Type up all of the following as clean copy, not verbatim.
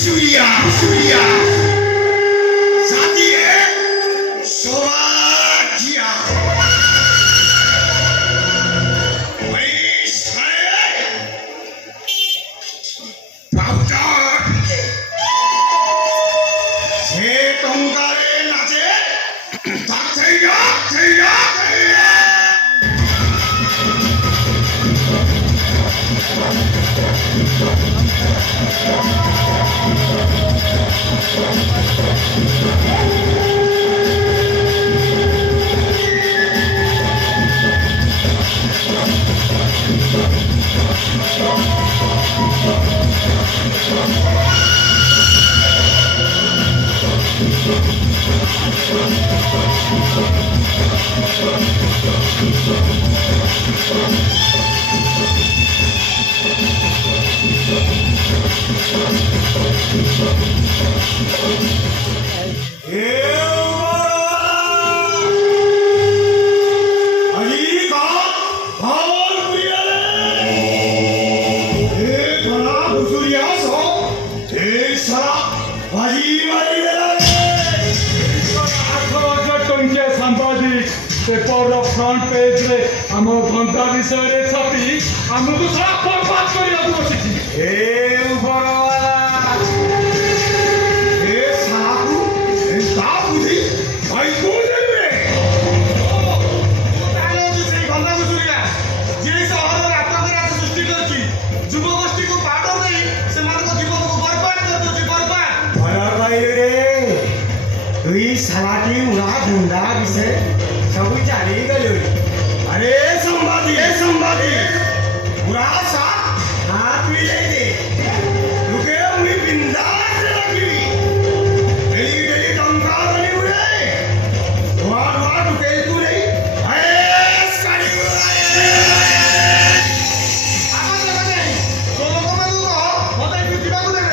Busuria, Busuria. Satie Soragia. Israel. Pautar. Se tongkare nache. Tak thaya, thaya, thaya. Paper front page रे आम घंटा विषय रे छपी आमको सारा बर्बाद करिया बसिछि ए उपरवाला ए साकू ए साबुदी भाई कोन रे तालो जे से घंटा गुसुरिया जे शहर रे अपराध सृष्टि करछि युव गोष्ठी को पाडो नहीं से मान को जीवन को बर्बाद कर दोछि बर्बाद भला भाई रे तुई सालाटी उड़ा धंधा विषय सब जानी गयो अरे संवादी पूरा सा हाथ भी ले दे रुके हुई बिंदास लगी डेली टंका बनी हुए दुआ रुके तू नहीं ऐस करी हुए आवाज लगा दे तो लोगों में तू कहो बताई तू जीवा को दे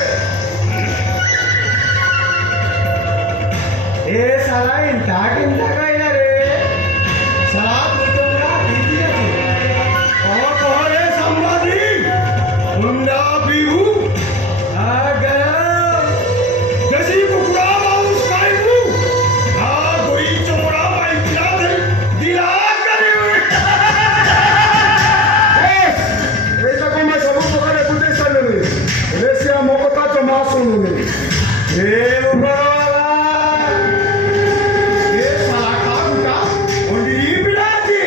ए साला इनका किंदा कहना रे साथ में तुमरा दीदी है और कोहरे संवादी मुंडा पीहू आ गया जैसी कुकुरा माउस काइबू आ गोई चोरा भाई पिला दे दिला करे ए तको मैं सब प्रकार बुद्धि सनले रेसिया मोकता चमा सुनले ए उपरवाला ये साला का ओंडी पिला दे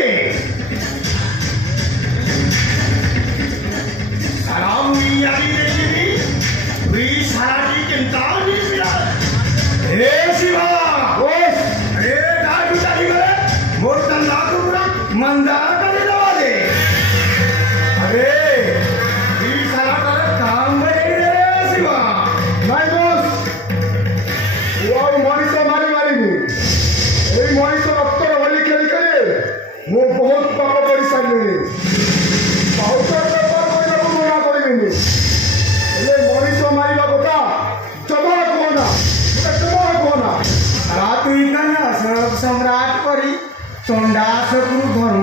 सलाम यारी देखी वी सारा की चिंता नहीं पिला ए शिवा ओस अरे डाल उतारी गए मोर तंदा को पूरा मंदा कर दवा दे अरे वी साला का काम नहीं रे शिवा নাই বস ও মনিষ মারি মারিবু এই মনিষ রক্তর হোলি খেলি করে মু বহুত পাপ করি সারিনি বহুত ব্যাপার কইলাম মনা করিবিনি এলে মনিষ মারিবা কথা জমা কোনা এটা জমা কোনা रात हुई का ना सब सम्राट परी चोंडास गुरु धर्म